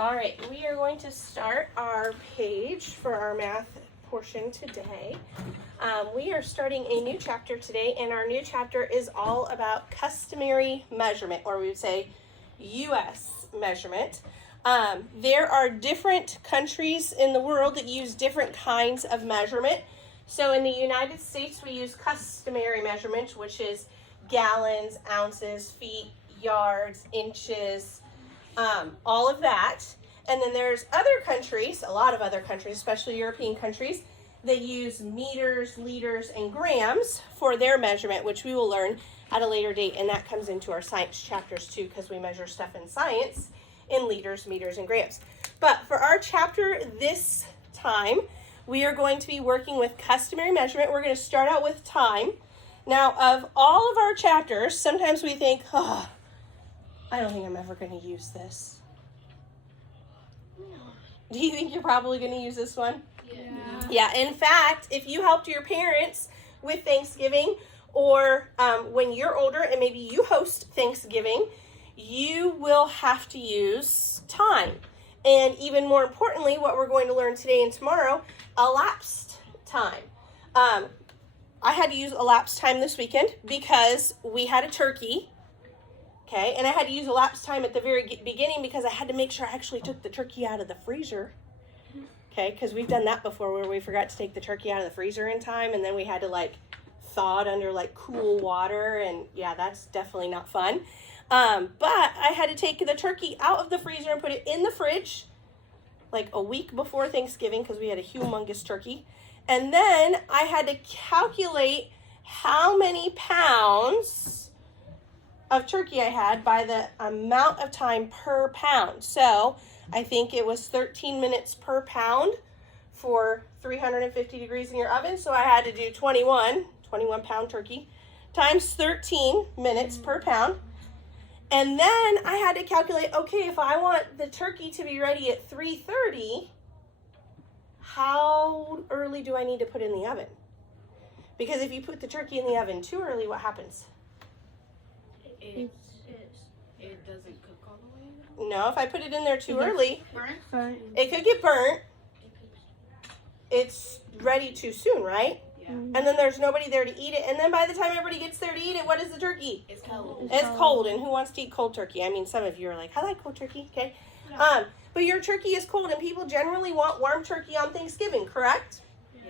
All right, we are going to start our page for our math portion today. We are starting a new chapter today, and our new chapter is all about customary measurement, or we would say U.S. measurement. There are different countries in the world that use different kinds of measurement. So in the United States, we use customary measurement, which is gallons, ounces, feet, yards, inches, all of that. And then there's other countries, a lot of other countries, especially European countries, that use meters, liters, and grams for their measurement, which we will learn at a later date. And that comes into our science chapters too, because we measure stuff in science in liters, meters, and grams. But for our chapter this time, we are going to be working with customary measurement. We're going to start out with time. Now, of all of our chapters, sometimes we think, oh, I don't think I'm ever going to use this. Do you think you're probably going to use this one? Yeah. In fact, if you helped your parents with Thanksgiving, or when you're older and maybe you host Thanksgiving, you will have to use time. And even more importantly, what we're going to learn today and tomorrow, elapsed time. I had to use elapsed time this weekend because we had a turkey. Okay, and I had to use elapsed time at the very beginning because I had to make sure I actually took the turkey out of the freezer. Okay, because we've done that before where we forgot to take the turkey out of the freezer in time, and then we had to thaw it under cool water, and yeah, that's definitely not fun. But I had to take the turkey out of the freezer and put it in the fridge a week before Thanksgiving because we had a humongous turkey. And then I had to calculate how many pounds of turkey I had by the amount of time per pound. So I think it was 13 minutes per pound for 350 degrees in your oven. So I had to do 21 pound turkey times 13 minutes per pound. And then I had to calculate, okay, if I want the turkey to be ready at 3:30, how early do I need to put it in the oven? Because if you put the turkey in the oven too early, what happens? It doesn't cook all the way? No, if I put it in there too early, Burnt? it could get burnt. It's ready too soon, right? Yeah. And then there's nobody there to eat it. And then by the time everybody gets there to eat it, what is the turkey? It's cold. It's cold. And who wants to eat cold turkey? I mean, some of you are like, I like cold turkey. Okay. Yeah. But your turkey is cold, and people generally want warm turkey on Thanksgiving, correct? Yes.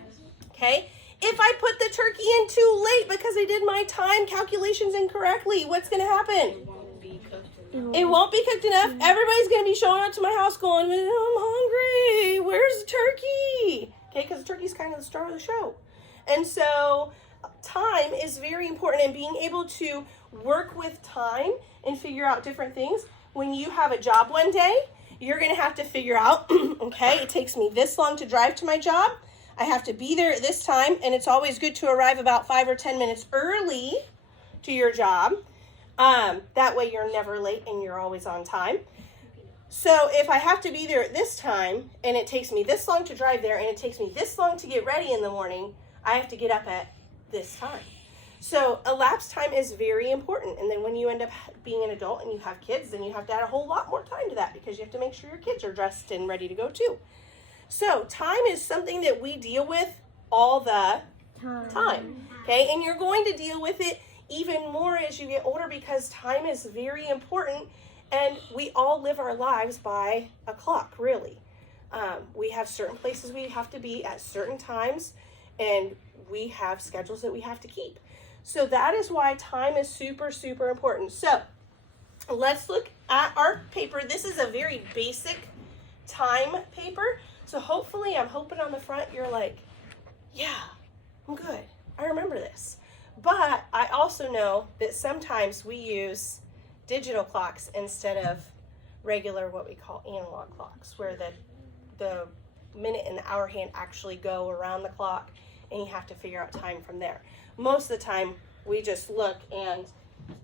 Okay. If I put the turkey in too late because I did my time calculations incorrectly, what's going to happen? It won't be cooked enough. It won't be cooked enough. Everybody's going to be showing up to my house going, I'm hungry. Where's the turkey? Okay, because the turkey's kind of the star of the show. And so time is very important, and being able to work with time and figure out different things. When you have a job one day, you're going to have to figure out, okay, it takes me this long to drive to my job. I have to be there at this time, and it's always good to arrive about 5 or 10 minutes early to your job. That way you're never late and you're always on time. So if I have to be there at this time, and it takes me this long to drive there, and it takes me this long to get ready in the morning, I have to get up at this time. So elapsed time is very important. And then when you end up being an adult and you have kids, then you have to add a whole lot more time to that because you have to make sure your kids are dressed and ready to go too. So time is something that we deal with all the time, okay? And you're going to deal with it even more as you get older because time is very important, and we all live our lives by a clock, really. We have certain places we have to be at certain times, and we have schedules that we have to keep. So that is why time is super, super important. So let's look at our paper. This is a very basic time paper. So hopefully, I'm hoping on the front you're like, yeah, I'm good. I remember this. But I also know that sometimes we use digital clocks instead of regular, what we call analog clocks, where the minute and the hour hand actually go around the clock, and you have to figure out time from there. Most of the time, we just look and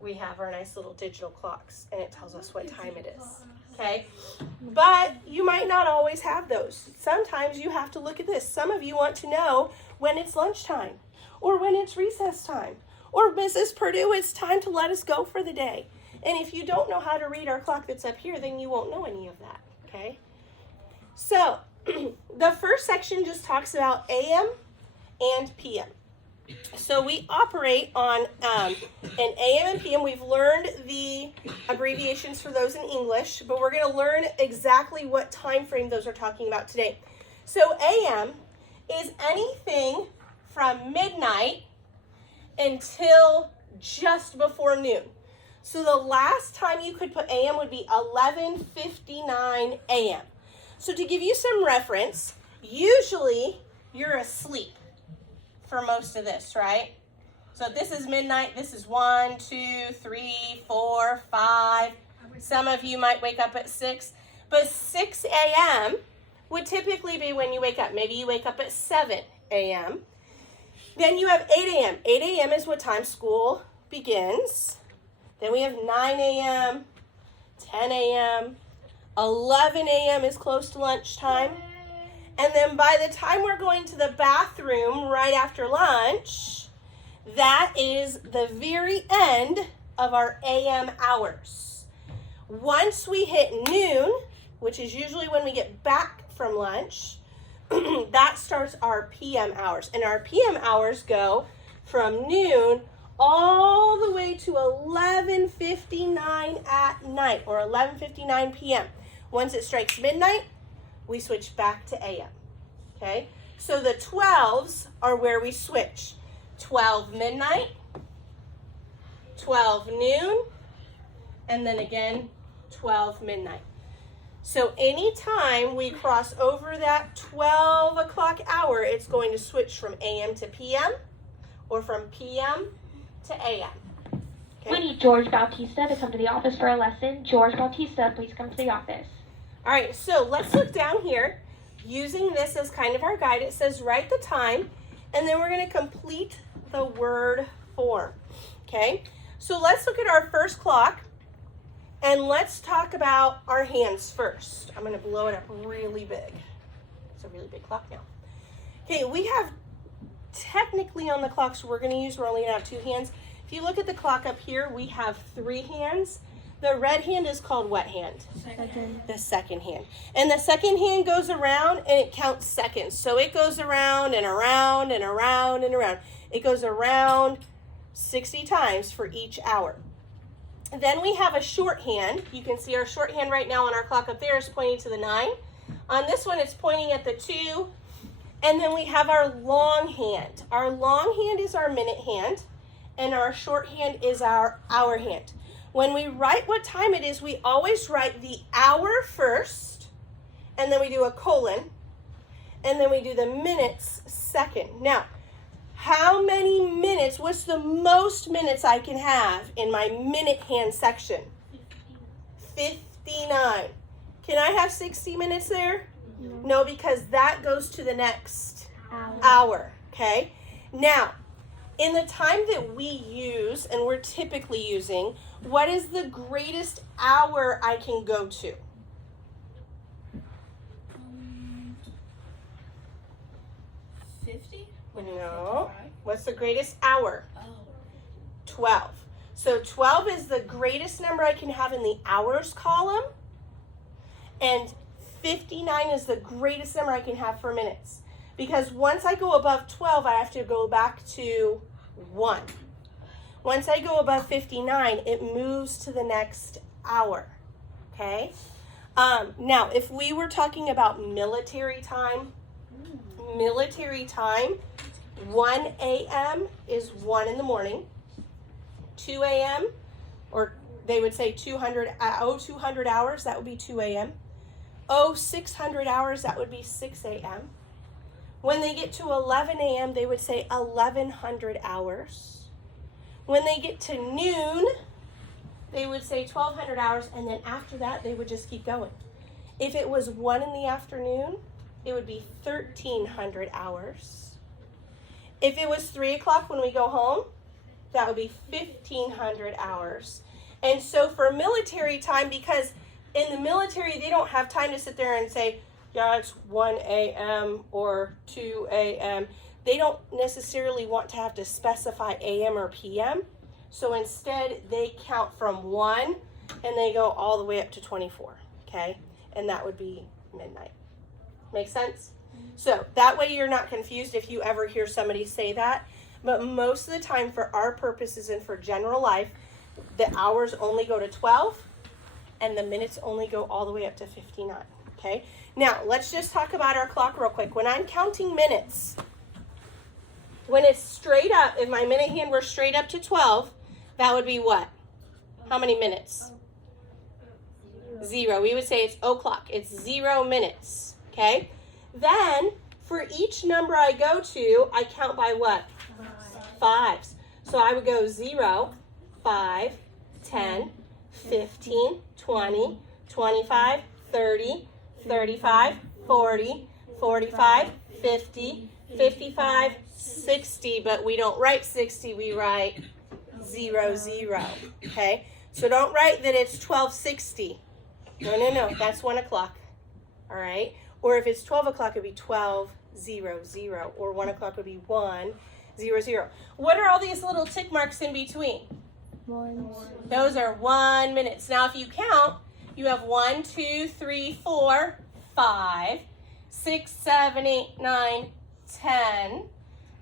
we have our nice little digital clocks, and it tells us what time it is. Okay, but you might not always have those. Sometimes you have to look at this. Some of you want to know when it's lunchtime, or when it's recess time, or Mrs. Purdue, it's time to let us go for the day. And if you don't know how to read our clock that's up here, then you won't know any of that. Okay? So, the first section just talks about AM and PM. So we operate on an AM and PM. We've learned the abbreviations for those in English, but we're going to learn exactly what time frame those are talking about today. So AM is anything from midnight until just before noon. So the last time you could put AM would be 11:59 AM. So to give you some reference, usually you're asleep for most of this, right? So this is midnight. This is 1, 2, 3, 4, 5. Some of you might wake up at 6. But 6 a.m. would typically be when you wake up. Maybe you wake up at 7 a.m. Then you have 8 a.m. 8 a.m. is what time school begins. Then we have 9 a.m., 10 a.m., 11 a.m. is close to lunchtime. And then by the time we're going to the bathroom right after lunch, that is the very end of our AM hours. Once we hit noon, which is usually when we get back from lunch, that starts our PM hours. And our PM hours go from noon all the way to 11:59 at night, or 11:59 p.m. Once it strikes midnight, we switch back to AM, okay? So the 12s are where we switch. 12 midnight, 12 noon, and then again 12 midnight. So anytime we cross over that 12 o'clock hour, it's going to switch from AM to PM or from PM to AM. Okay? We need George Bautista to come to the office for a lesson. George Bautista, please come to the office. All right, so let's look down here. Using this as kind of our guide, it says write the time, and then we're going to complete the word form. Okay, so let's look at our first clock, and let's talk about our hands first. I'm going to blow it up really big. It's a really big clock now. Okay, we have technically on the clock, so we're only going to have 2 hands. If you look at the clock up here, we have 3 hands. The red hand is called what hand? Second. The second hand. And the second hand goes around and it counts seconds. So it goes around and around and around and around. It goes around 60 times for each hour. And then we have a short hand. You can see our short hand right now on our clock up there is pointing to the 9. On this one, it's pointing at the 2. And then we have our long hand. Our long hand is our minute hand, and our short hand is our hour hand. When we write what time it is, we always write the hour first, and then we do a colon, and then we do the minutes second. Now, how many minutes, what's the most minutes I can have in my minute hand section? 59. Can I have 60 minutes there? No, because that goes to the next hour, okay? Now, in the time that we use, and we're typically using, what is the greatest hour I can go to? 50? No. What's the greatest hour? Oh. 12. So 12 is the greatest number I can have in the hours column, and 59 is the greatest number I can have for minutes. Because once I go above 12, I have to go back to 1. Once I go above 59, it moves to the next hour, okay? Now, if we were talking about military time, 1 a.m. is 1 in the morning. 2 a.m., or they would say 200 hours, that would be 2 a.m. 600 hours, that would be 6 a.m. When they get to 11 a.m., they would say 1100 hours. When they get to noon, they would say 1200 hours, and then after that, they would just keep going. If it was 1 in the afternoon, it would be 1300 hours. If it was 3 o'clock when we go home, that would be 1500 hours. And so for military time, because in the military, they don't have time to sit there and say, yeah, it's 1 a.m. or 2 a.m. They don't necessarily want to have to specify a.m. or p.m. So instead, they count from 1 and they go all the way up to 24, okay? and that would be midnight. Make sense? So that way you're not confused if you ever hear somebody say that. But most of the time, for our purposes and for general life, the hours only go to 12 and the minutes only go all the way up to 59. Okay? Now, let's just talk about our clock real quick. When I'm counting minutes, when it's straight up, if my minute hand were straight up to 12, that would be what? How many minutes? 0. We would say it's o'clock. It's 0 minutes. Okay? Then, for each number I go to, I count by what? Fives. So I would go 0, 5, 10, 15, 20, 25, 30, 35, 40, 45, 50, 55, 60, but we don't write 60, we write 0, 0. Okay? So don't write that it's 1260. No, that's 1 o'clock. All right? Or if it's 12 o'clock, it would be 12, 0, 0. Or 1 o'clock would be 1, 0, 0. What are all these little tick marks in between? Those are 1 minutes. Now, if you count, you have 1, 2, 3, 4, 5, 6, 7, 8, 9, 10,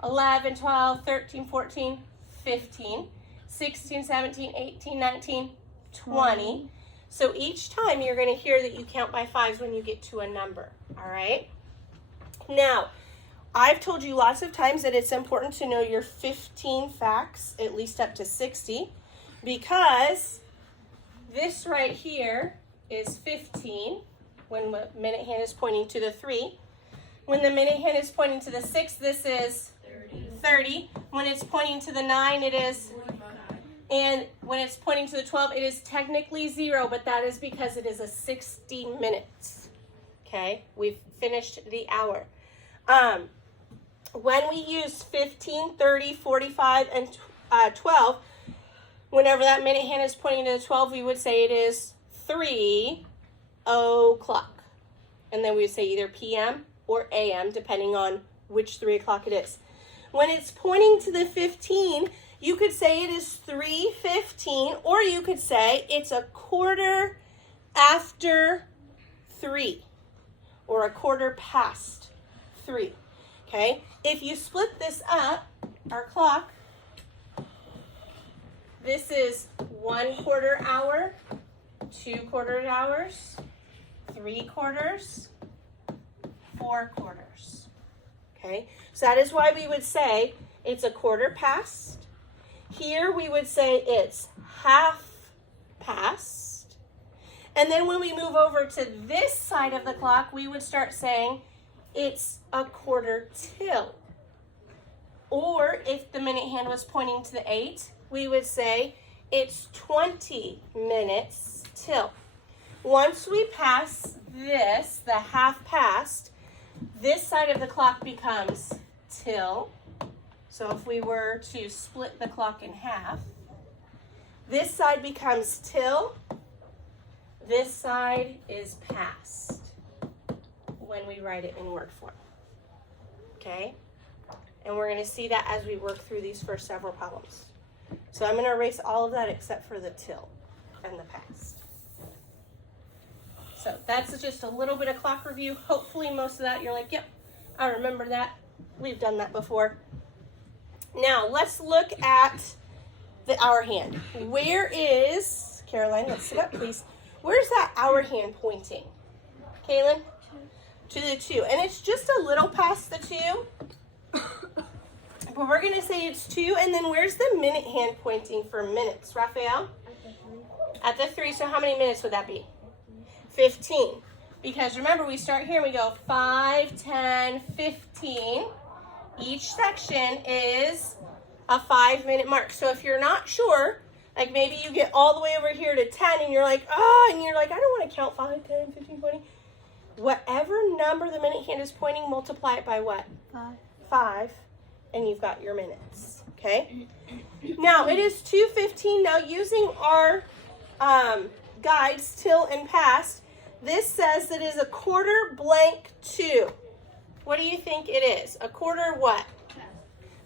11, 12, 13, 14, 15, 16, 17, 18, 19, 20. So each time you're going to hear that you count by fives when you get to a number, all right? Now, I've told you lots of times that it's important to know your 15 facts, at least up to 60, because this right here is 15 when the minute hand is pointing to the 3. When the minute hand is pointing to the 6, this is 30. When it's pointing to the 9, it is 45. And when it's pointing to the 12, it is technically 0, but that is because it is a 60 minutes. Okay, we've finished the hour. When we use 15, 30, 45, and 12, whenever that minute hand is pointing to the 12, we would say it is 3 o'clock. And then we would say either PM or AM, depending on which 3 o'clock it is. When it's pointing to the 15, you could say it is 3:15, or you could say it's a quarter after 3, or a quarter past 3. Okay? If you split this up, our clock, this is 1 quarter hour, 2 quarter hours, 3 quarters, 4 quarters. Okay? So that is why we would say it's a quarter past. Here we would say it's half past. And then when we move over to this side of the clock, we would start saying it's a quarter till. Or if the minute hand was pointing to the 8, we would say it's 20 minutes till. Once we pass this, the half past, this side of the clock becomes till. So if we were to split the clock in half, this side becomes till, this side is past when we write it in word form. Okay? And we're going to see that as we work through these first several problems. So I'm going to erase all of that except for the till and the past. So that's just a little bit of clock review. Hopefully most of that you're like, yep, I remember that. We've done that before. Now, let's look at the hour hand. Where is, Caroline, let's sit up, please. Where's that hour hand pointing? Kaylin? To the 2. And it's just a little past the 2. But we're going to say it's 2. And then where's the minute hand pointing for minutes? Raphael? At the 3. So how many minutes would that be? 15. Because remember, we start here and we go 5, 10, 15. Each section is a 5-minute mark. So if you're not sure, like maybe you get all the way over here to 10 and you're like, and you're like, I don't want to count 5, 10, 15, 20. Whatever number the minute hand is pointing, multiply it by what? 5, and you've got your minutes. Okay? Now, it is 2:15. Now, using our guides, till and past, this says that it is a quarter blank 2. What do you think it is? A quarter what?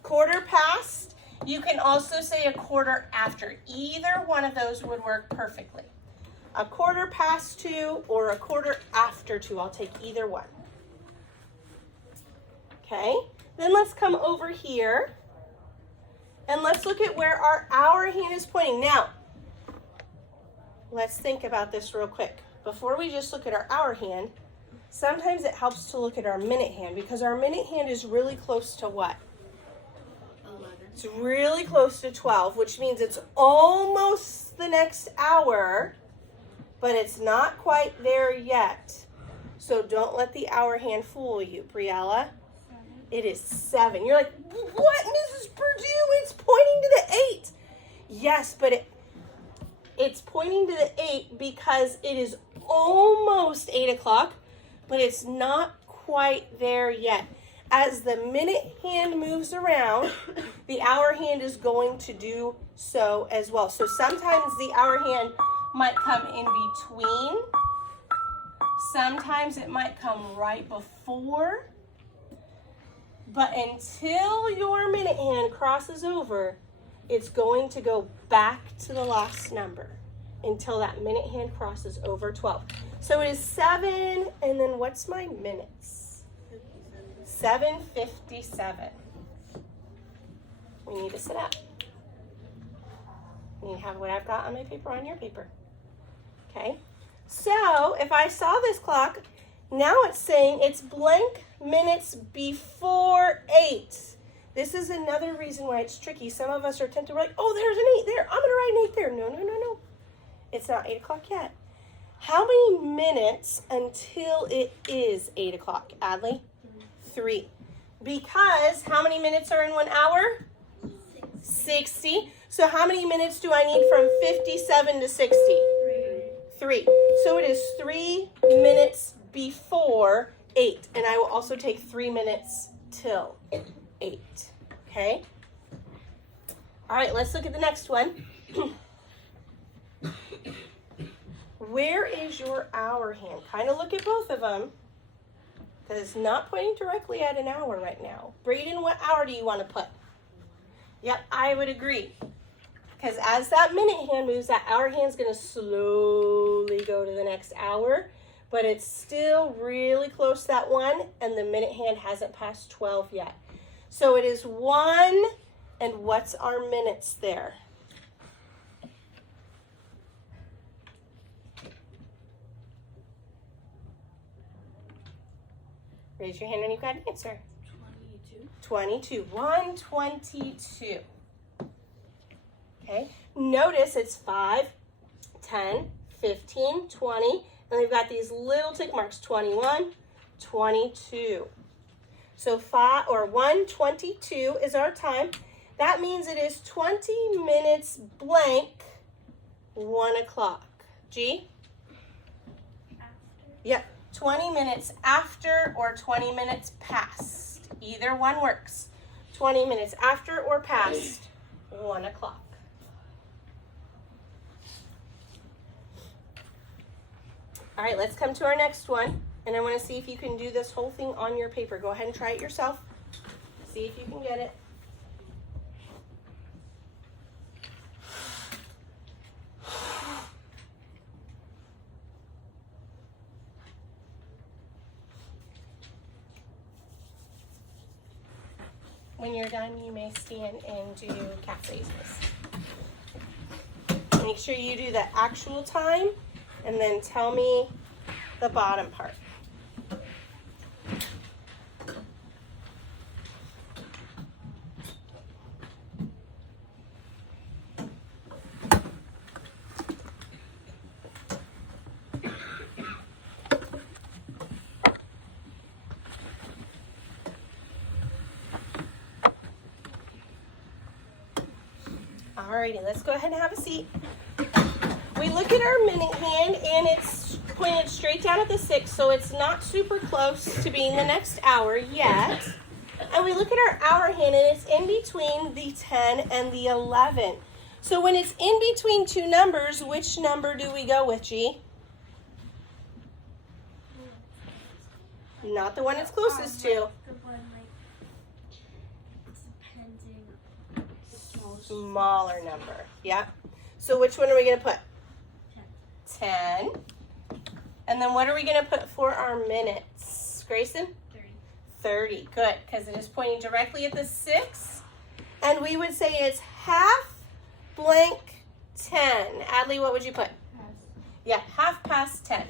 Quarter past. You can also say a quarter after. Either one of those would work perfectly. a quarter past 2 or a quarter after 2. I'll take either one. Okay, then let's come over here and let's look at where our hour hand is pointing. Now, let's think about this real quick. Before we just look at our hour hand, sometimes it helps to look at our minute hand because our minute hand is really close to what? 11. It's really close to 12, which means it's almost the next hour, but it's not quite there yet. So don't let the hour hand fool you, Briella. It is 7. You're like, what, Mrs. Purdue? It's pointing to the 8. Yes, but it's pointing to the 8 because it is almost 8 o'clock, but it's not quite there yet. As the minute hand moves around, the hour hand is going to do so as well. So sometimes the hour hand might come in between. Sometimes it might come right before. But until your minute hand crosses over, it's going to go back to the last number until that minute hand crosses over 12. So it is 7, and then what's my minutes? 7:57. We need to sit up. You need to have what I've got on my paper on your paper. Okay? So if I saw this clock, now it's saying it's blank minutes before 8. This is another reason why it's tricky. Some of us are tempted, we're like, oh, there's an 8 there. I'm going to write an 8 there. No, no, no, no. It's not 8 o'clock yet. How many minutes until it is 8 o'clock, Adley? 3. Because how many minutes are in 1 hour? 60. So how many minutes do I need from 57 to 60? 3. So it is 3 minutes before 8. And I will also take 3 minutes till 8. Okay? All right, let's look at the next one. Where is your hour hand? Kind of look at both of them. Because it's not pointing directly at an hour right now. Brayden, what hour do you want to put? Yep, I would agree. Because as that minute hand moves, that hour hand's going to slowly go to the next hour. But it's still really close to that 1, and the minute hand hasn't passed 12 yet. So it is 1, and what's our minutes there? Raise your hand when you've got an answer. 22. 22. 1:22. Okay. Notice it's 5, 10, 15, 20. And we've got these little tick marks. 21, 22. So 1:22 is our time. That means it is 20 minutes blank 1 o'clock. G? Yep. 20 minutes after or 20 minutes past. Either one works. 20 minutes after or past 1 o'clock. All right, let's come to our next one. And I want to see if you can do this whole thing on your paper. Go ahead and try it yourself. See if you can get it. When you're done, you may stand and do cat raises. Make sure you do the actual time and then tell me the bottom part. Alrighty, let's go ahead and have a seat. We look at our minute hand and it's pointed straight down at the 6, so it's not super close to being the next hour yet. And we look at our hour hand and it's in between the 10 and the 11. So when it's in between two numbers, which number do we go with, G? Not the one it's closest to. The one depending Smaller number. Yeah. So which one are we going to put? 10. And then what are we going to put for our minutes? Grayson? 30. Good, because it is pointing directly at the 6. And we would say it's half blank 10. Adley, what would you put? Yeah, half past 10.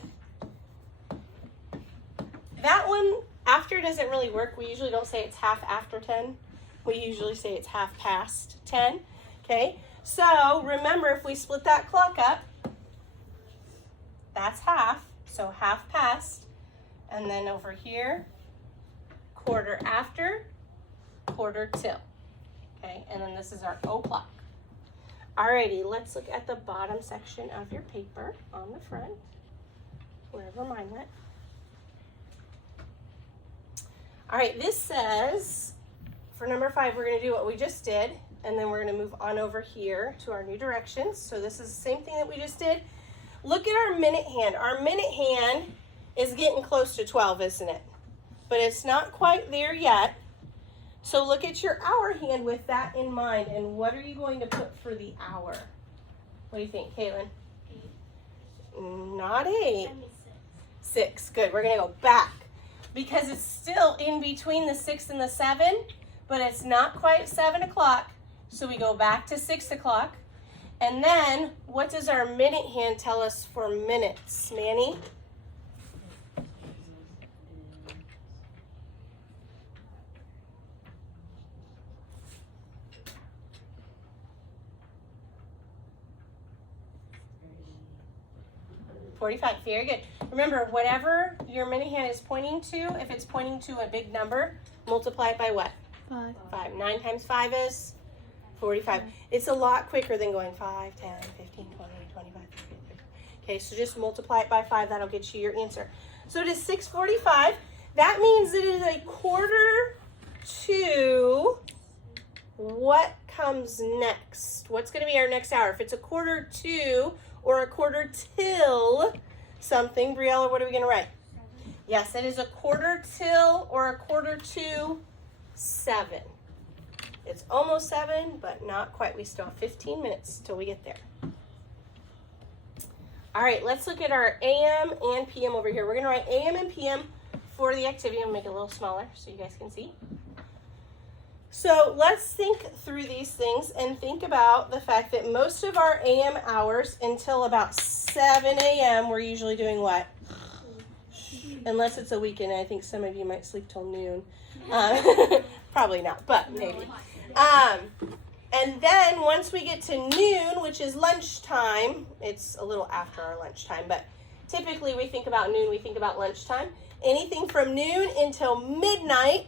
That one, after doesn't really work. We usually don't say it's half after 10. We usually say it's half past 10. Okay, so remember, if we split that clock up, that's half. So half past. And then over here, quarter after, quarter till. Okay, and then this is our o'clock. Alrighty, let's look at the bottom section of your paper on the front, wherever mine went. Alright, this says, for number 5, we're going to do what we just did, and then we're going to move on over here to our new directions. So this is the same thing that we just did. Look at our minute hand. Our minute hand is getting close to 12, isn't it? But it's not quite there yet. So look at your hour hand with that in mind. And what are you going to put for the hour? What do you think, Caitlin? 8. Not 8. I mean 6. 6. Good. We're going to go back. Because it's still in between the 6 and the 7. But it's not quite 7 o'clock. So we go back to 6 o'clock. And then, what does our minute hand tell us for minutes, Manny? $45. Very good. Remember, whatever your minute hand is pointing to, if it's pointing to a big number, multiply it by what? 5. 5. 9 times 5 is 45. It's a lot quicker than going 5, 10, 15, 20, 25, 30, 30. Okay, so just multiply it by 5. That'll get you your answer. So it is 6:45. That means it is a quarter to what comes next? What's going to be our next hour? If it's a quarter to or a quarter till something, Briella, what are we going to write? 7. Yes, it is a quarter till or a quarter to 7. It's almost 7, but not quite. We still have 15 minutes till we get there. All right, let's look at our AM and PM over here. We're going to write AM and PM for the activity. I'm going to make it a little smaller so you guys can see. So let's think through these things and think about the fact that most of our AM hours until about 7 a.m. we're usually doing what? Unless it's a weekend. I think some of you might sleep till noon. Probably not, but maybe. And then once we get to noon, which is lunchtime, it's a little after our lunchtime, but typically we think about noon, we think about lunchtime. Anything from noon until midnight,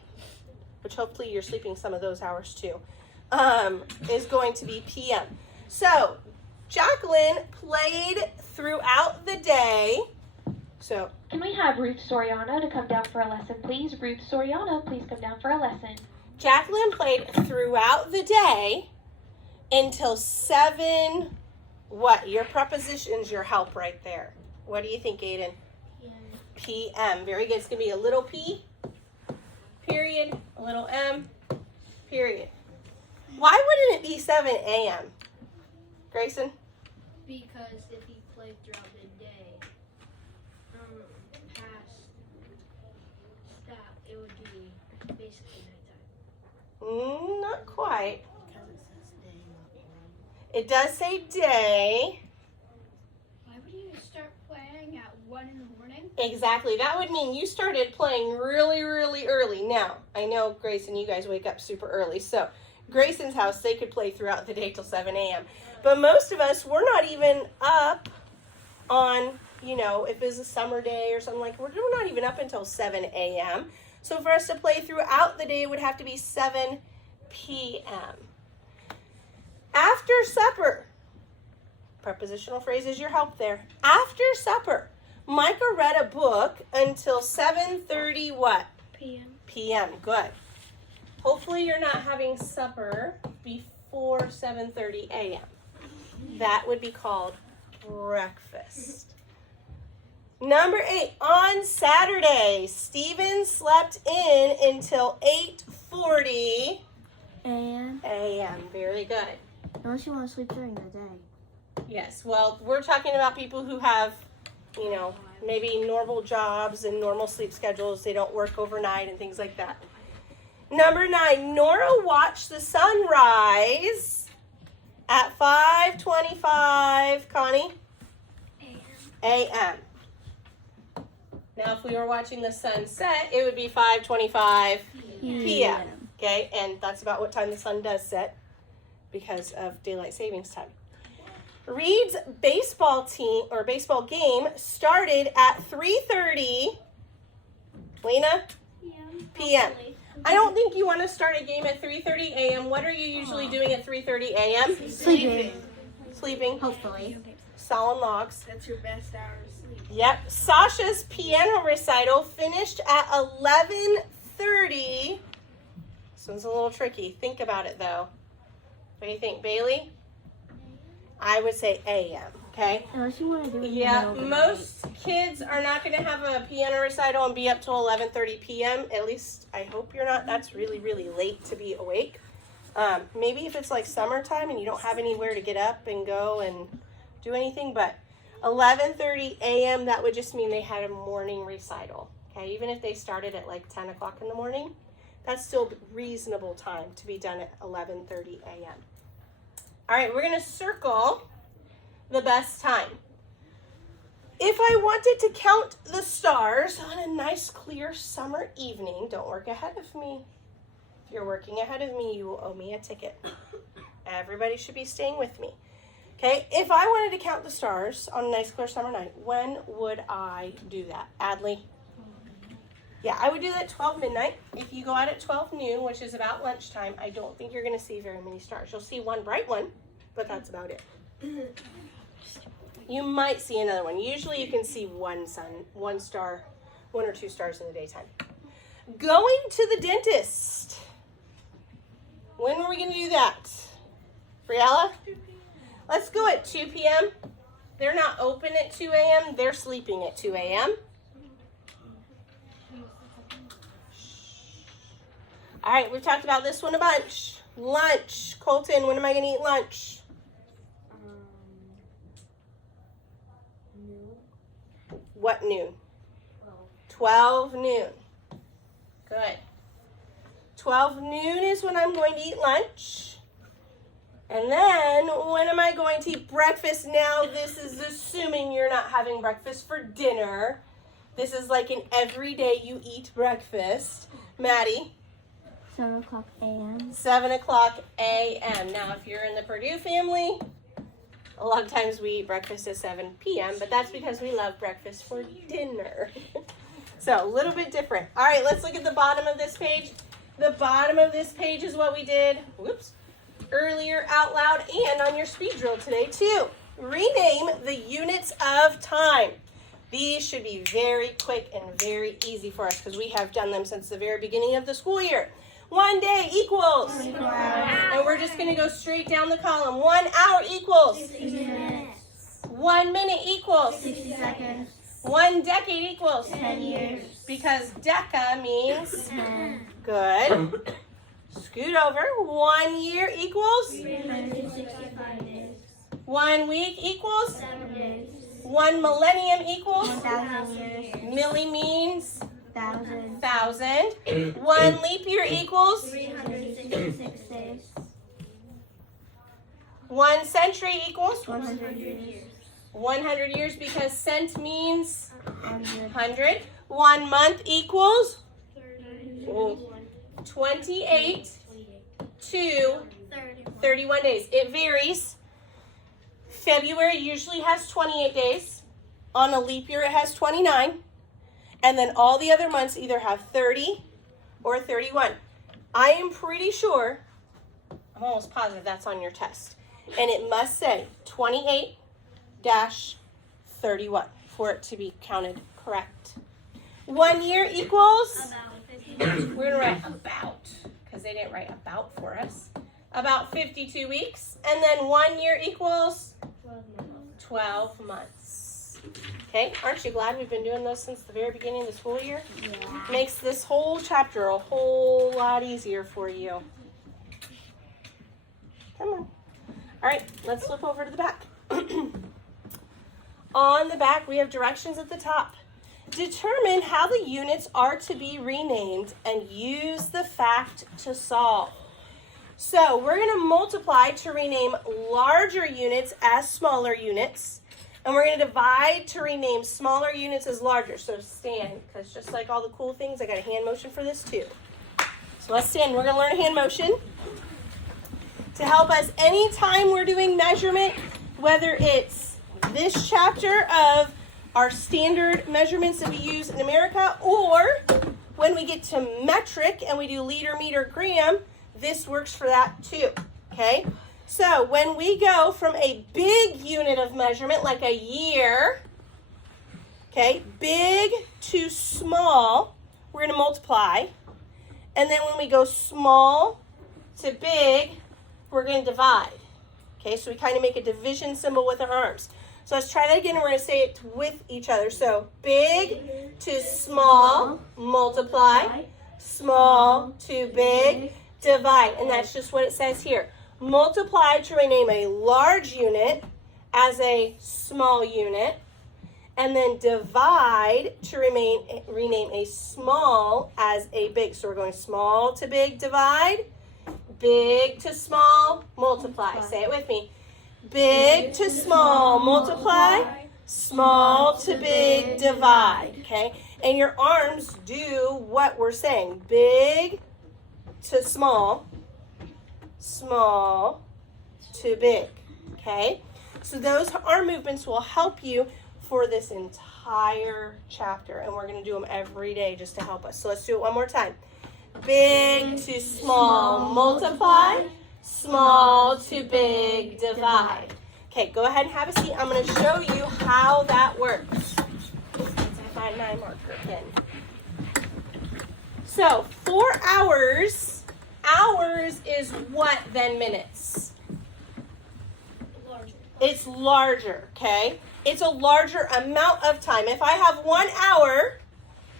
which hopefully you're sleeping some of those hours too, is going to be PM. So Jacqueline played throughout the day. So Can we have Ruth Soriano to come down for a lesson, please? Ruth Soriano, please come down for a lesson. Jacqueline played throughout the day until 7, what? Your preposition's your help right there. What do you think, Aiden? PM. Very good. It's going to be a little P, period, a little M, period. Why wouldn't it be 7 a.m.? Grayson? Because if he played throughout the day, past that, it would be basically nighttime. Not quite. It does say day. Why would you start playing at 1 in the morning? Exactly. That would mean you started playing really, really early. Now, I know, Grayson, you guys wake up super early. So, Grayson's house, they could play throughout the day till 7 a.m. But most of us, we're not even up on, if it's a summer day or something like that, we're not even up until 7 a.m. So, for us to play throughout the day, it would have to be 7 p.m. After supper, prepositional phrase is your help there. After supper, Micah read a book until 7:30 what? p.m. Good. Hopefully you're not having supper before 7:30 a.m. That would be called breakfast. Number 8, on Saturday, Stephen slept in until 8:40 a.m. a.m. Very good. Unless you want to sleep during the day. Yes, well, we're talking about people who have, you know, maybe normal jobs and normal sleep schedules. They don't work overnight and things like that. Number 9, Nora watched the sunrise at 5:25, Connie? A.M. Now, if we were watching the sunset, it would be 5:25 p.m. Okay, and that's about what time the sun does set because of daylight savings time. Reed's baseball team or baseball game started at 3:30. Lena? p.m. I don't think you want to start a game at 3:30 a.m. What are you usually doing at 3:30 a.m.? Sleeping. Hopefully. Sawing logs. That's your best hour of sleep. Yep. Sasha's piano recital finished at 11:30. This one's a little tricky. Think about it, though. What do you think, Bailey? I would say a.m., okay? Unless you want to do it in the Yeah, middle of the most kids are not going to have a piano recital and be up till 11:30 p.m. At least I hope you're not. That's really, really late to be awake. Maybe if it's like summertime and you don't have anywhere to get up and go and do anything, but 11:30 a.m., that would just mean they had a morning recital, okay? Even if they started at like 10 o'clock in the morning, that's still reasonable time to be done at 11:30 a.m. All right, we're going to circle the best time. If I wanted to count the stars on a nice, clear summer evening, don't work ahead of me. If you're working ahead of me, you will owe me a ticket. Everybody should be staying with me. Okay, if I wanted to count the stars on a nice, clear summer night, when would I do that? Adley? Yeah, I would do that at 12 midnight. If you go out at 12 noon, which is about lunchtime, I don't think you're going to see very many stars. You'll see one bright one, but that's about it. You might see another one. Usually you can see one star, 1 or 2 stars in the daytime. Going to the dentist. When are we going to do that? Briella? Let's go at 2 p.m. They're not open at 2 a.m. They're sleeping at 2 a.m. All right, we've talked about this one a bunch. Lunch. Colton, when am I going to eat lunch? Noon. What noon? 12 noon. Good. 12 noon is when I'm going to eat lunch. And then, when am I going to eat breakfast? Now, this is assuming you're not having breakfast for dinner. This is like an everyday you eat breakfast. Maddie? 7 o'clock a.m. 7 o'clock a.m. Now, if you're in the Purdue family, a lot of times we eat breakfast at 7 p.m., but that's because we love breakfast for dinner. So, a little bit different. All right, let's look at the bottom of this page. The bottom of this page is what we did, earlier out loud and on your speed drill today, too. Rename the units of time. These should be very quick and very easy for us because we have done them since the very beginning of the school year. 1 day equals. And we're just going to go straight down the column. 1 hour equals. 60 minutes. 1 minute equals. 60 seconds. 1 decade equals. 10 years. Because deca means 10. good. Scoot over. 1 year equals. 365 days. 1 week equals. 7 days. 1 millennium equals. 1,000 years. Milli means 1,000. 1,000. 1 leap year equals. 366 days. 1 century equals. 100 years. 100 years because cent means 100. 100. 1 month equals 30. 28 to 31 days. It varies. February usually has 28 days. On a leap year, it has 29. And then all the other months either have 30 or 31. I am pretty sure, I'm almost positive that's on your test. And it must say 28-31 for it to be counted correct. 1 year equals, we're going to write about, because they didn't write about for us, about 52 weeks. And then 1 year equals 12 months. Okay, aren't you glad we've been doing those since the very beginning of the school year? Yeah. Makes this whole chapter a whole lot easier for you. Come on. All right, let's flip over to the back. On the back, we have directions at the top. Determine how the units are to be renamed and use the fact to solve. So we're going to multiply to rename larger units as smaller units. And we're going to divide to rename smaller units as larger. So stand, because just like all the cool things, I got a hand motion for this too. So let's stand. We're going to learn a hand motion to help us anytime we're doing measurement, whether it's this chapter of our standard measurements that we use in America, or when we get to metric and we do liter, meter, gram, this works for that too, okay? So when we go from a big unit of measurement, like a year, okay, big to small, we're going to multiply. And then when we go small to big, we're going to divide. Okay, so we kind of make a division symbol with our arms. So let's try that again, and we're going to say it with each other. So big to small, multiply. Small to big, divide. And that's just what it says here. Multiply to rename a large unit as a small unit. And then divide to rename a small as a big. So we're going small to big, divide. Big to small, multiply. Say it with me. Big to small, multiply. Small to big, divide. Okay? And your arms do what we're saying. Big to small. Small to big. Okay? So those arm movements will help you for this entire chapter. And we're going to do them every day just to help us. So let's do it one more time. Big to small, multiply. Small to big, divide. Okay, go ahead and have a seat. I'm going to show you how that works. Let's find my marker again. So 4 hours. Hours is what then minutes? Larger. It's larger, okay? It's a larger amount of time. If I have 1 hour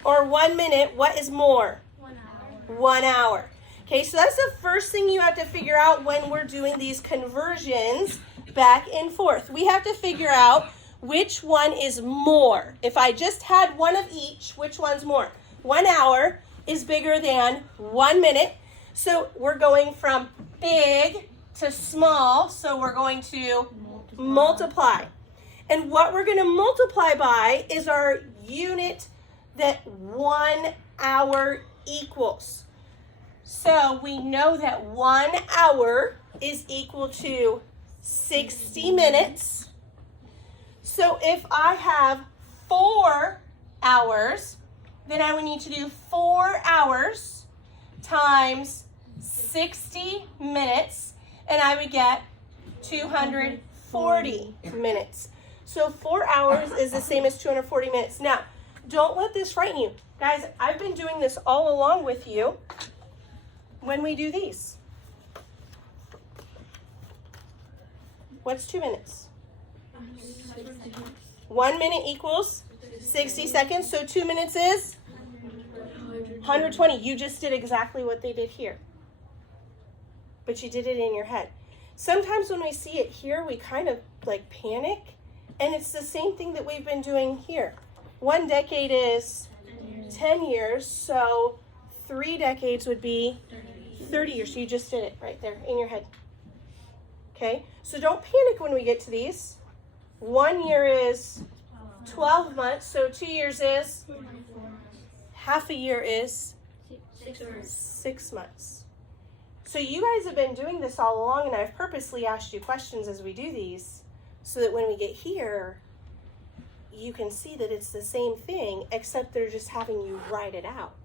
or 1 minute, what is more? 1 hour. 1 hour. Okay, so that's the first thing you have to figure out when we're doing these conversions back and forth. We have to figure out which one is more. If I just had one of each, which one's more? 1 hour is bigger than 1 minute. So we're going from big to small, so we're going to multiply. And what we're going to multiply by is our unit that 1 hour equals. So we know that 1 hour is equal to 60 minutes. So if I have 4 hours, then I would need to do 4 hours times 60 minutes, and I would get 240 minutes. So 4 hours is the same as 240 minutes. Now, don't let this frighten you. Guys, I've been doing this all along with you when we do these. What's 2 minutes? 1 minute equals 60 seconds. So 2 minutes is 120. You just did exactly what they did here. But you did it in your head. Sometimes when we see it here, we kind of like panic. And it's the same thing that we've been doing here. 1 decade is 10 years. So 3 decades would be 30 years. So you just did it right there in your head. Okay? So don't panic when we get to these. 1 year is 12 months. So 2 years is? Half a year is? 6 months. So you guys have been doing this all along, and I've purposely asked you questions as we do these so that when we get here, you can see that it's the same thing, except they're just having you write it out.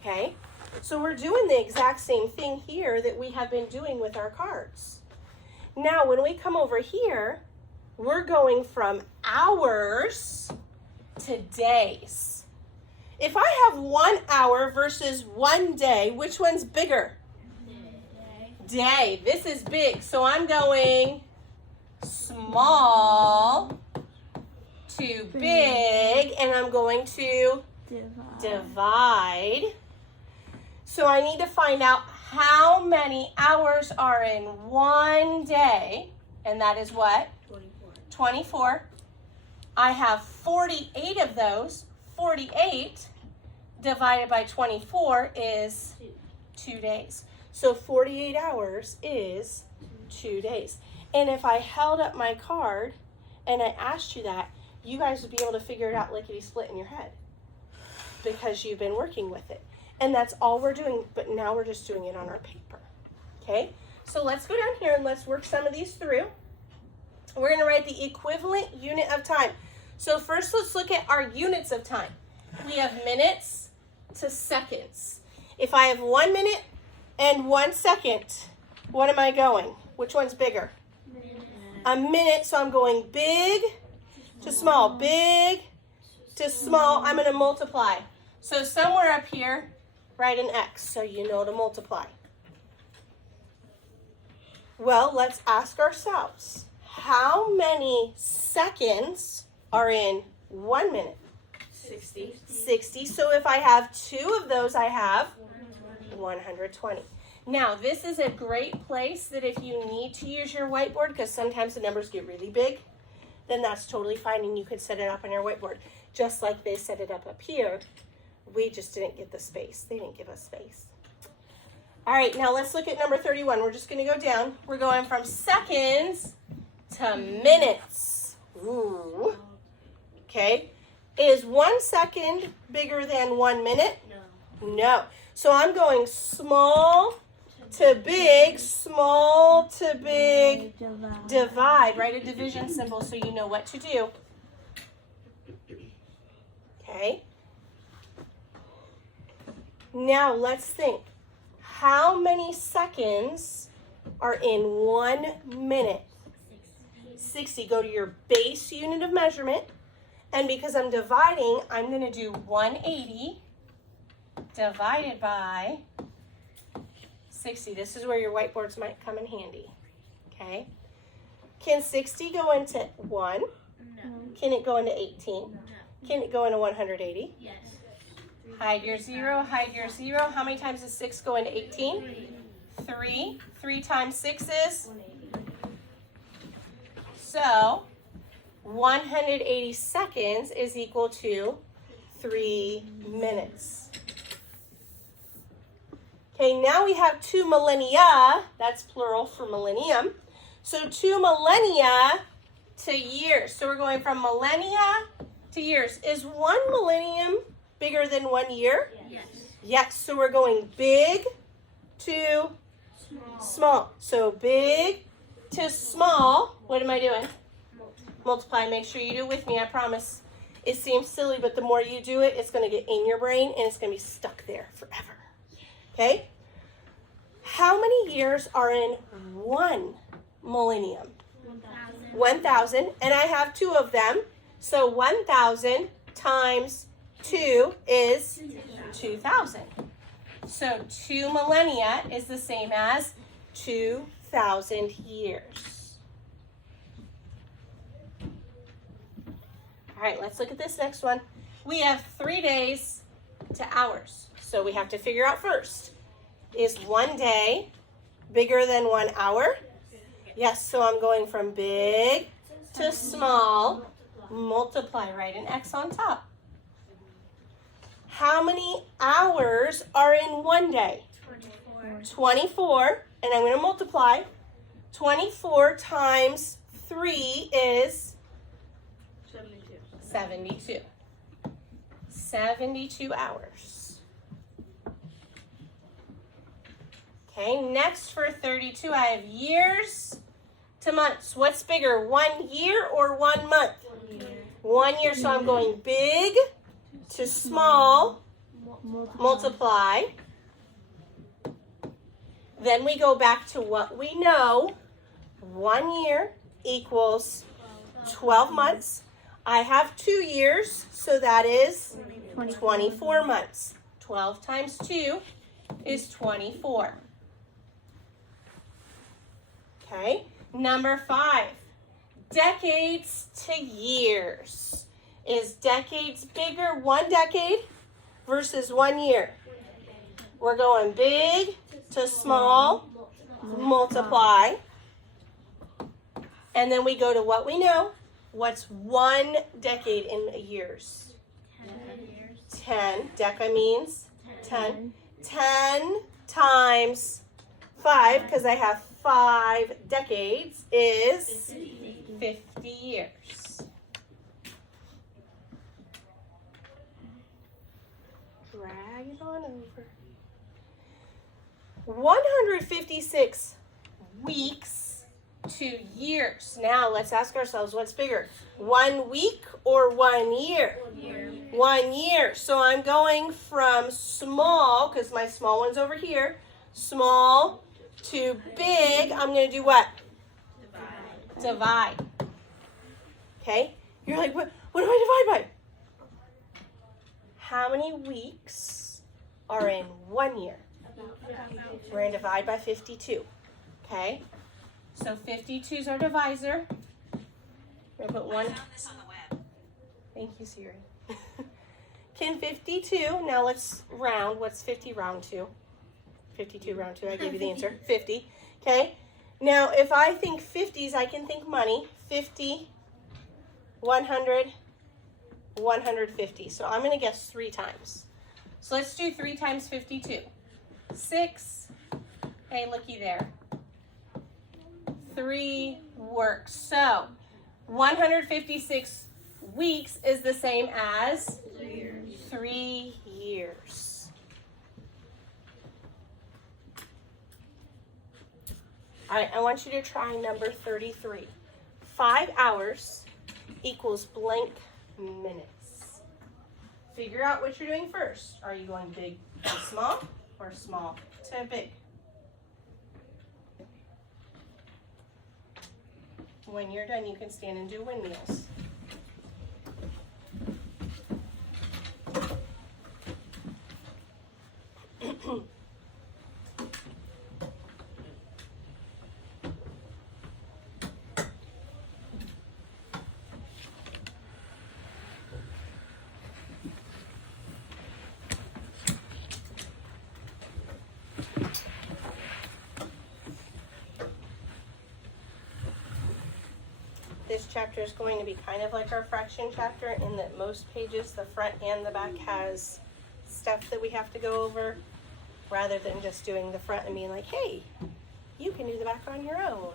Okay? So we're doing the exact same thing here that we have been doing with our cards. Now, when we come over here, we're going from hours to days. If I have 1 hour versus 1 day, which one's bigger? Day. This is big. So I'm going small to big, and I'm going to divide. So I need to find out how many hours are in 1 day, and that is what? 24. I have 48 of those. 48 divided by 24 is 2 days. So 48 hours is 2 days. And if I held up my card and I asked you that, you guys would be able to figure it out lickety-split in your head because you've been working with it. And that's all we're doing, but now we're just doing it on our paper. Okay? So let's go down here and let's work some of these through. We're going to write the equivalent unit of time. So first let's look at our units of time. We have minutes to seconds. If I have 1 minute and 1 second, what am I going? Which one's bigger? A minute, so I'm going big to small, big to small. I'm going to multiply. So somewhere up here, write an X so you know to multiply. Well, let's ask ourselves, how many seconds are in 1 minute? 60. 60. So if I have 2 of those, I have 120. Now, this is a great place that if you need to use your whiteboard, because sometimes the numbers get really big, then that's totally fine, and you could set it up on your whiteboard. Just like they set it up here. We just didn't get the space. They didn't give us space. All right, now let's look at number 31. We're just going to go down. We're going from seconds to minutes. Ooh. Okay. Is 1 second bigger than 1 minute? No. No. So I'm going small to big, small to big, divide. Write a division symbol so you know what to do. Okay. Now let's think. How many seconds are in 1 minute? 60. Go to your base unit of measurement. And because I'm dividing, I'm going to do 180 divided by 60. This is where your whiteboards might come in handy. Okay. Can 60 go into 1? No. Can it go into 18? No. Can it go into 180? Yes. Hide your 0, hide your 0. How many times does 6 go into 18? 3. 3 times 6 is? So 180 seconds is equal to 3 minutes. Okay, now we have 2 millennia. That's plural for millennium. So 2 millennia to years. So we're going from millennia to years. Is 1 millennium bigger than 1 year? Yes. Yes, so we're going big to small. So big to small. What am I doing? Multiply. Make sure you do it with me, I promise. It seems silly, but the more you do it, it's going to get in your brain and it's going to be stuck there forever. Okay? How many years are in 1 millennium? 1,000. And I have 2 of them. So 1,000 times 2 is 2,000. So 2 millennia is the same as 2,000 years. All right, let's look at this next one. We have 3 days to hours. So we have to figure out first, is 1 day bigger than 1 hour? Yes, so I'm going from big to small. Multiply, write an X on top. How many hours are in 1 day? 24. And I'm going to multiply. 24 times 3 is? 72. 72 hours. Okay, next for 32, I have years to months. What's bigger, 1 year or 1 month? 1 year, so I'm going big to small, multiply. Then we go back to what we know. 1 year equals 12 months. I have 2 years, so that is 24 months. 12 times 2 is 24. Okay, number 5, decades to years. Is decades bigger, 1 decade versus 1 year? We're going big to small, multiply. And then we go to what we know. What's 1 decade in years? 10. Deca means 10. 10 times 5, because I have 5 decades, is 50 years. Drag it on over. 156 weeks to years. Now let's ask ourselves, what's bigger? 1 week or 1 year? 1 year. So I'm going from small, because my small one's over here, small to big. I'm going to do what? Divide. Okay? You're like, what do I divide by? How many weeks are in 1 year? We're going to divide by 52. Okay? So 52 is our divisor. We're going to put one. Thank you, Siri. Can 52, now let's round. What's 50 round to? 52 round to, I gave you the answer. 50. Okay? Now, if I think 50s, I can think money. 50, 100, 150. So I'm going to guess 3 times. So let's do 3 times 52. 6. Hey, looky there. 3 works. So 156 weeks is the same as 3 years. All right, I want you to try number 33. 5 hours equals blank minutes. Figure out what you're doing first. Are you going big to small or small to big? When you're done, you can stand and do windmills. This chapter is going to be kind of like our fraction chapter in that most pages, the front and the back, has stuff that we have to go over rather than just doing the front and being like, hey, you can do the back on your own.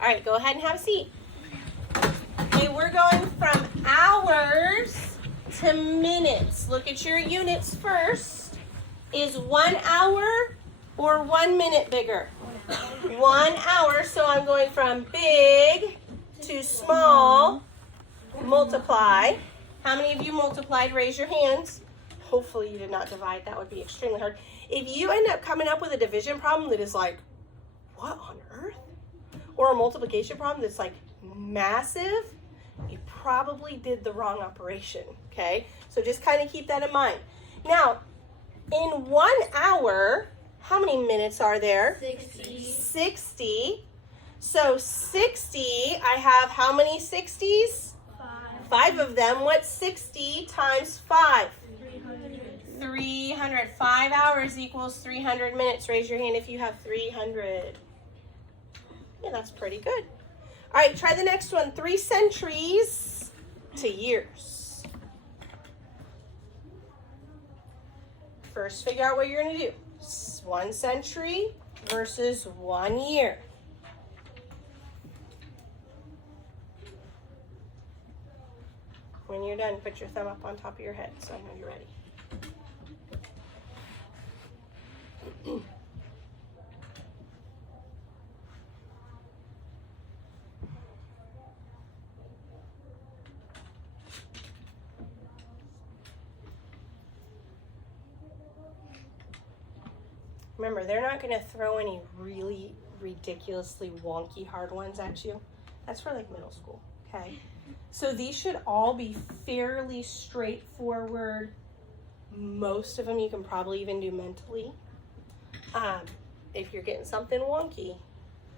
All right, go ahead and have a seat. Okay, we're going from hours to minutes. Look at your units first. Is 1 hour or 1 minute bigger? 1 hour, so I'm going from big to small. Multiply. How many of you multiplied? Raise your hands. Hopefully you did not divide. That would be extremely hard. If you end up coming up with a division problem that is like, what on earth? Or a multiplication problem that's like massive, you probably did the wrong operation, okay? So just kind of keep that in mind. Now, in 1 hour, how many minutes are there? 60. So 60, I have how many 60s? 5 of them. What's 60 times 5? 300. 5 hours equals 300 minutes. Raise your hand if you have 300. Yeah, that's pretty good. All right, try the next one. 3 centuries to years. First, figure out what you're going to do. 1 century versus 1 year. When you're done, put your thumb up on top of your head so I know you're ready. Remember, they're not going to throw any really ridiculously wonky hard ones at you. That's for like middle school, okay? So these should all be fairly straightforward. Most of them you can probably even do mentally. If you're getting something wonky,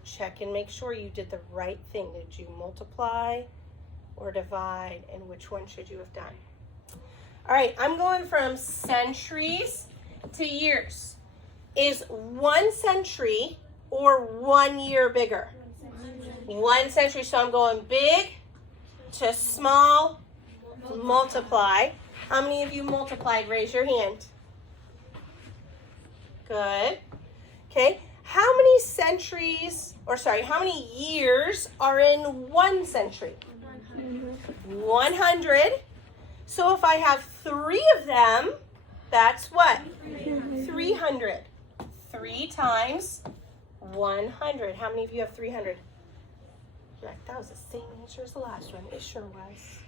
check and make sure you did the right thing. Did you multiply or divide, and which one should you have done? All right, I'm going from centuries to years. Is 1 century or 1 year bigger? 1 century. So I'm going big to small, multiply. How many of you multiplied? Raise your hand. Good. Okay. How many centuries, or sorry, how many years are in 1 century? 100. So if I have 3 of them, that's what? 300. 3 times 100. How many of you have 300? You're like, that was the same answer as the last one. It sure was.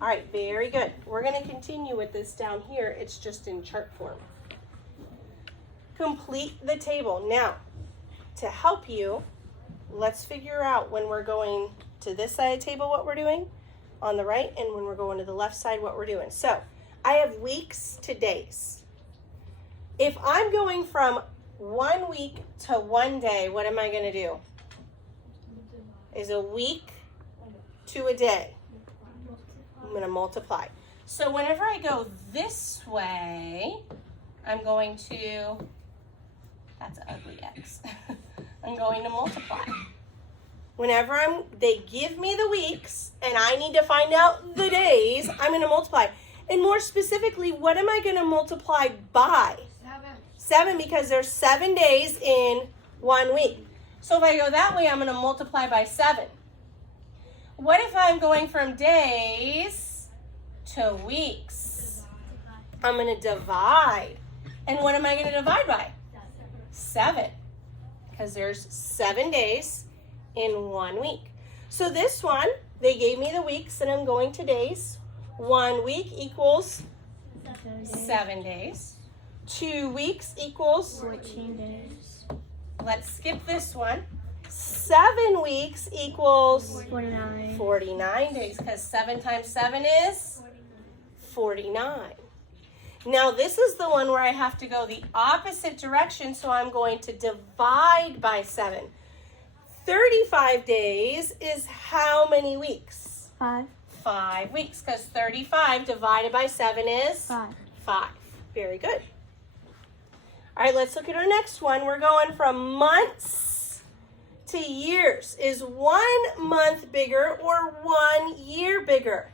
All right, very good. We're going to continue with this down here. It's just in chart form. Complete the table. Now, to help you, let's figure out when we're going to this side of the table what we're doing on the right, and when we're going to the left side what we're doing. So, I have weeks to days. If I'm going from 1 week to 1 day, what am I going to do? Is a week to a day. I'm going to multiply. So whenever I go this way, I'm going to, that's an ugly X. I'm going to multiply. Whenever they give me the weeks and I need to find out the days, I'm going to multiply. And more specifically, what am I going to multiply by? 7, because there's 7 days in 1 week. So if I go that way, I'm going to multiply by 7. What if I'm going from days to weeks? I'm going to divide. And what am I going to divide by? 7. Because there's 7 days in 1 week. So this one, they gave me the weeks and I'm going to days. 1 week equals 7 days. 2 weeks equals 14 days. Let's skip this one. 7 weeks equals 49 days, because 7 times 7 is 49. Now this is the one where I have to go the opposite direction, so I'm going to divide by 7. 35 days is how many weeks? 5 5 weeks, because 35 divided by 7 is 5. Very good. All right, let's look at our next one. We're going from months to years. Is 1 month bigger or 1 year bigger?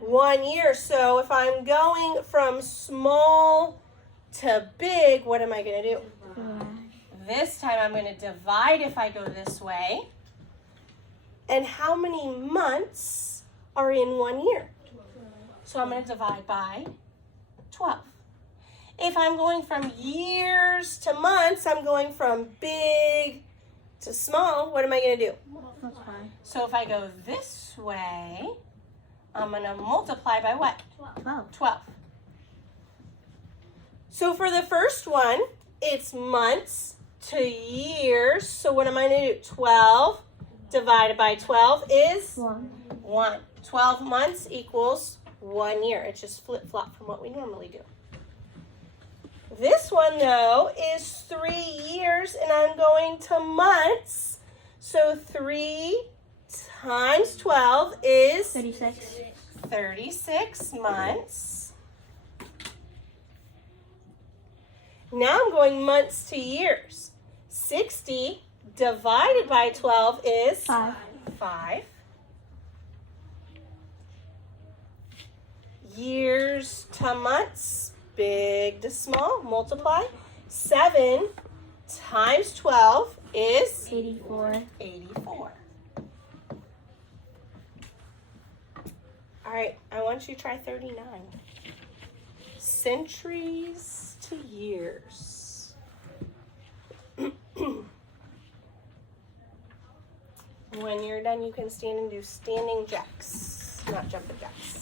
1 year. So if I'm going from small to big, what am I going to do? This time I'm going to divide if I go this way. And how many months are in 1 year? So I'm going to divide by 12. If I'm going from years to months, I'm going from big to small. What am I going to do? So if I go this way, I'm going to multiply by what? 12. So for the first one, it's months to years. So what am I going to do? 12 divided by 12 is 1. 12 months equals 1 year. It's just flip-flop from what we normally do. This one, though, is 3 years, and I'm going to months. So 3 times 12 is 36 months. Now I'm going months to years. 60 divided by 12 is 5. Years to months. Big to small, multiply. 7 times 12 is 84. All right, I want you to try 39. Centuries to years. When you're done, you can stand and do standing jacks, not jumping jacks.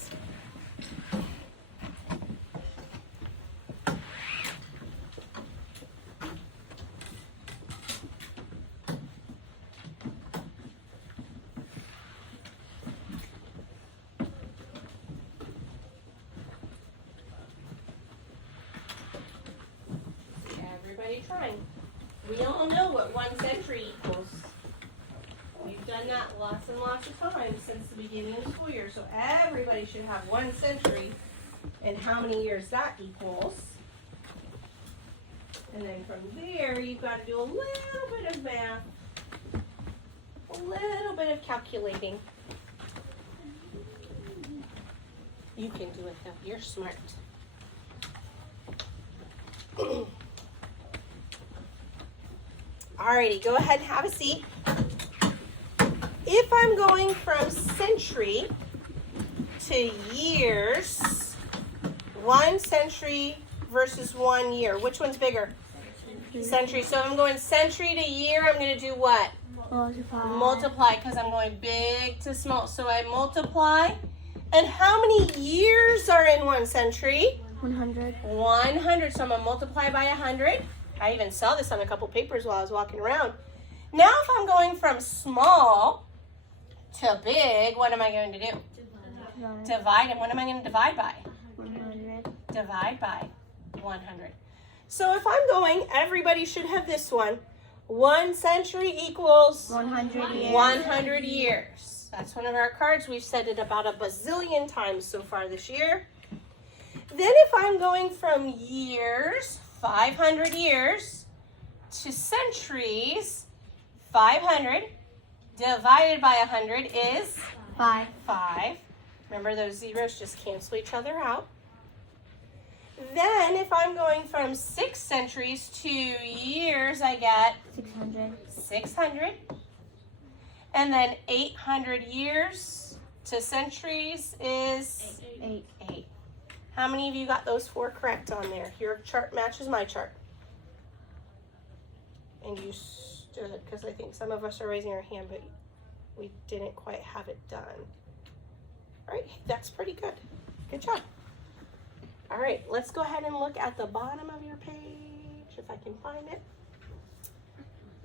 Trying. We all know what 1 century equals. We've done that lots and lots of times since the beginning of the school year. So everybody should have 1 century and how many years that equals. And then from there, you've got to do a little bit of math little bit of calculating. You can do it though. You're smart. Alrighty, go ahead and have a seat. If I'm going from century to years, 1 century versus 1 year, which one's bigger? Century. So if I'm going century to year, I'm going to do what? Multiply, because I'm going big to small. So I multiply. And how many years are in 1 century? 100. 100. So I'm going to multiply by 100. I even saw this on a couple papers while I was walking around. Now if I'm going from small to big, what am I going to do? Divide. And what am I going to divide by? 100. Divide by 100. So if I'm going, everybody should have this one. 1 century equals 100 years. 100 years. That's one of our cards. We've said it about a bazillion times so far this year. Then if I'm going from years, 500 years, to centuries, 500 divided by 100 is 5. 5. Remember, those zeros just cancel each other out. Then if I'm going from 6 centuries to years, I get 600. 600. And then 800 years to centuries is 8. 8. How many of you got those 4 correct on there? Your chart matches my chart. And you stood, because I think some of us are raising our hand, but we didn't quite have it done. All right, that's pretty good. Good job. All right, let's go ahead and look at the bottom of your page, if I can find it.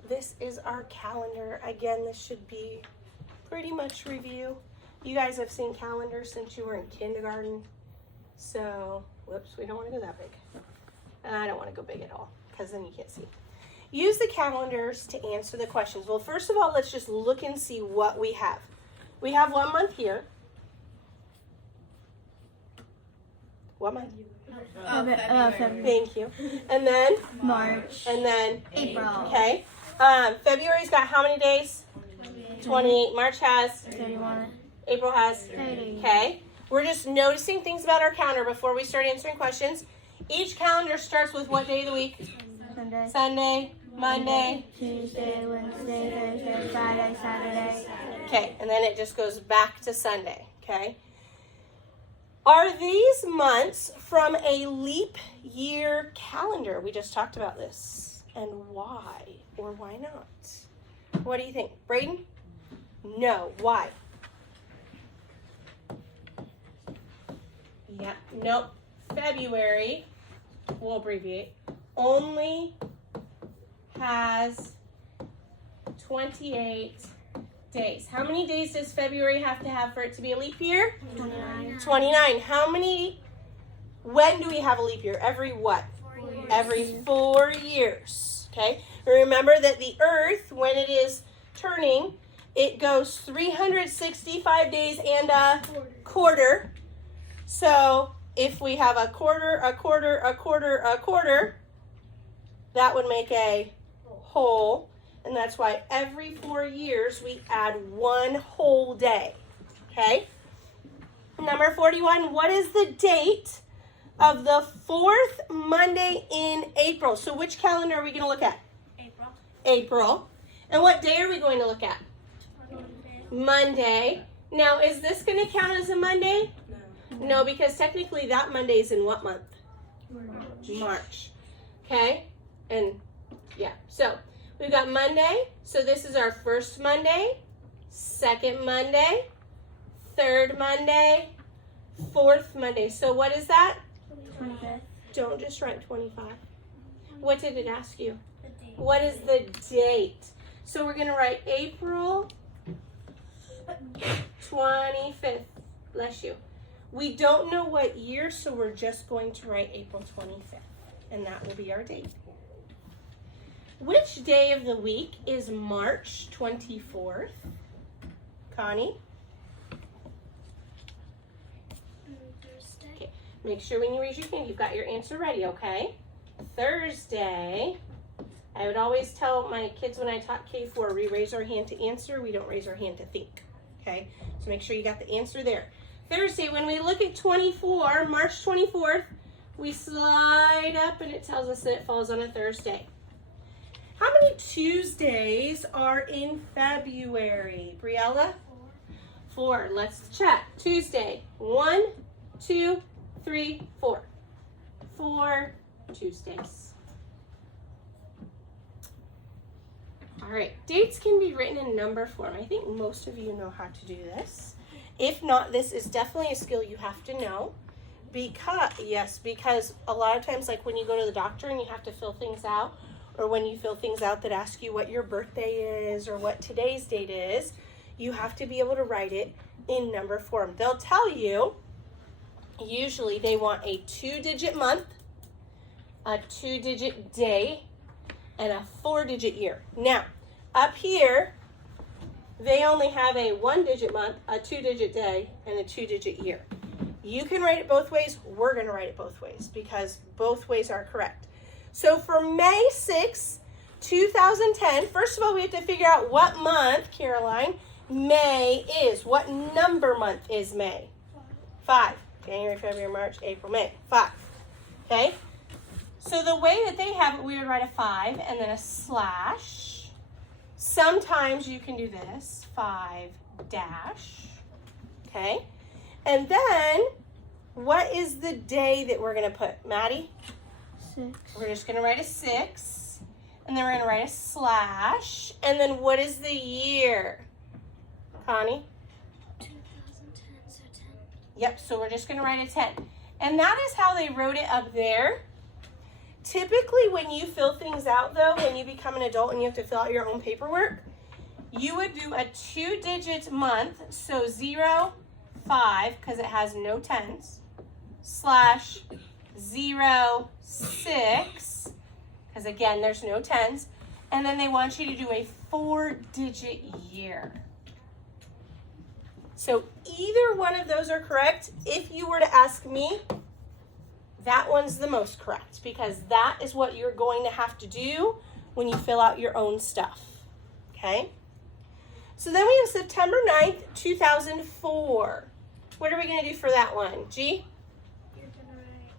This is our calendar. Again, this should be pretty much review. You guys have seen calendars since you were in kindergarten. So, whoops, we don't want to go that big. I don't want to go big at all, because then you can't see. Use the calendars to answer the questions. Well, first of all, let's just look and see what we have. We have 1 month here. What month? February. Thank you. And then? March. And then? April. Okay. February's got how many days? 28. March has? 31. April has? 30. Okay. We're just noticing things about our calendar before we start answering questions. Each calendar starts with what day of the week? Sunday. Sunday, Monday. Tuesday, Wednesday, Thursday, Friday, Saturday. Okay, and then it just goes back to Sunday, okay? Are these months from a leap year calendar? We just talked about this. And why or why not? What do you think? Braden? No. Why? Yeah, nope. February, we'll abbreviate, only has 28 days. How many days does February have to have for it to be a leap year? 29. 29. When do we have a leap year? Every what? 4 years. Every 4 years. Okay? Remember that the earth, when it is turning, it goes 365 days and a quarter. So if we have a quarter, that would make a whole. And that's why every 4 years we add 1 whole day. Okay? Number 41, what is the date of the 4th Monday in April? So which calendar are we going to look at? April. April. And what day are we going to look at? Monday. Now, is this going to count as a Monday? No, because technically that Monday is in what month? March. Okay? And yeah, so we've got Monday. So this is our first Monday, second Monday, third Monday, fourth Monday. So what is that? 25th. Don't just write 25. What did it ask you? What is the date? So we're going to write April 25th. Bless you. We don't know what year, so we're just going to write April 25th. And that will be our date. Which day of the week is March 24th? Connie? Thursday. Okay. Make sure when you raise your hand, you've got your answer ready, okay? Thursday. I would always tell my kids when I taught K4, we raise our hand to answer, we don't raise our hand to think. Okay, so make sure you got the answer there. Thursday, when we look at 24, March 24th, we slide up and it tells us that it falls on a Thursday. How many Tuesdays are in February? Briella? 4. Let's check. Tuesday. 1, 2, 3, 4. 4 Tuesdays. All right. Dates can be written in number form. I think most of you know how to do this. If not, this is definitely a skill you have to know. Because a lot of times, like when you go to the doctor and you have to fill things out, or when you fill things out that ask you what your birthday is or what today's date is, you have to be able to write it in number form. They'll tell you, usually they want a 2-digit month, a 2-digit day, and a 4-digit year. Now, up here, they only have a 1-digit month, a 2-digit day, and a 2-digit year. You can write it both ways. We're going to write it both ways because both ways are correct. So for May 6, 2010, first of all, we have to figure out what month, Caroline, May is. What number month is May? 5. January, February, March, April, May. 5. Okay? So the way that they have it, we would write a 5 and then a slash. Sometimes you can do this, 5 dash. Okay? And then, what is the day that we're going to put? Maddie? 6. We're just going to write a 6. And then we're going to write a slash. And then what is the year? Connie? 2010, so 10. Yep, so we're just going to write a 10. And that is how they wrote it up there. Typically, when you fill things out, though, when you become an adult and you have to fill out your own paperwork, you would do a 2-digit month, so 0, 5, because it has no 10s, slash 0, 6, because again, there's no 10s, and then they want you to do a 4-digit year. So either one of those are correct. If you were to ask me, that one's the most correct because that is what you're going to have to do when you fill out your own stuff. Okay? So then we have September 9th, 2004. What are we going to do for that one? G? You're gonna write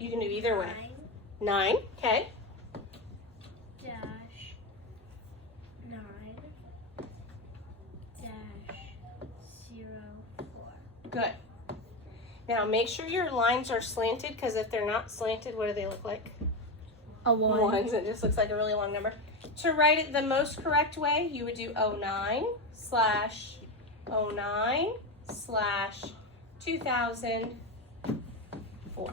You can do either way. 9 9. Okay. dash 9 dash 0 4. Good. Now make sure your lines are slanted because if they're not slanted, what do they look like? A 1. Ones. It just looks like a really long number. To write it the most correct way, you would do 09 slash 09 slash 2004.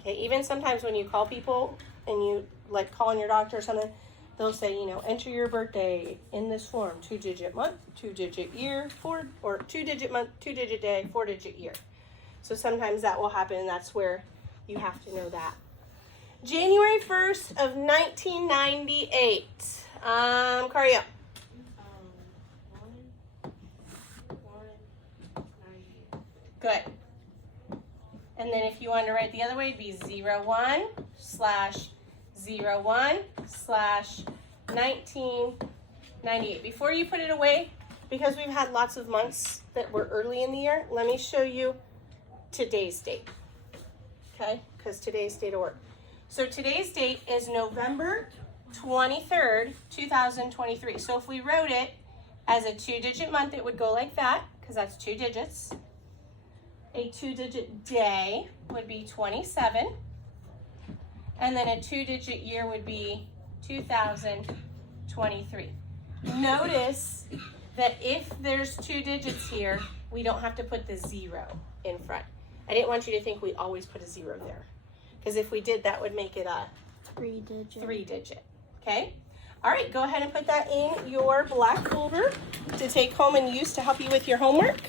Okay, even sometimes when you call people and you like calling your doctor or something, they'll say, you know, enter your birthday in this form, 2-digit month, 2-digit year, 4, or 2-digit month, 2-digit day, 4-digit year. So sometimes that will happen, and that's where you have to know that. January 1st of 1998. Cario. Good. And then if you want to write the other way, it'd be 01 slash 01 slash 1998. Before you put it away, because we've had lots of months that were early in the year, let me show you today's date. Okay? Because today's date will work. So today's date is November 23rd, 2023. So if we wrote it as a 2-digit month, it would go like that, because that's 2 digits. A 2-digit day would be 27. And then a 2-digit year would be 2023. Notice that if there's 2 digits here, we don't have to put the 0 in front. I didn't want you to think we always put a 0 there. Because if we did, that would make it a 3-digit. 3-digit. Okay? All right, go ahead and put that in your black folder to take home and use to help you with your homework.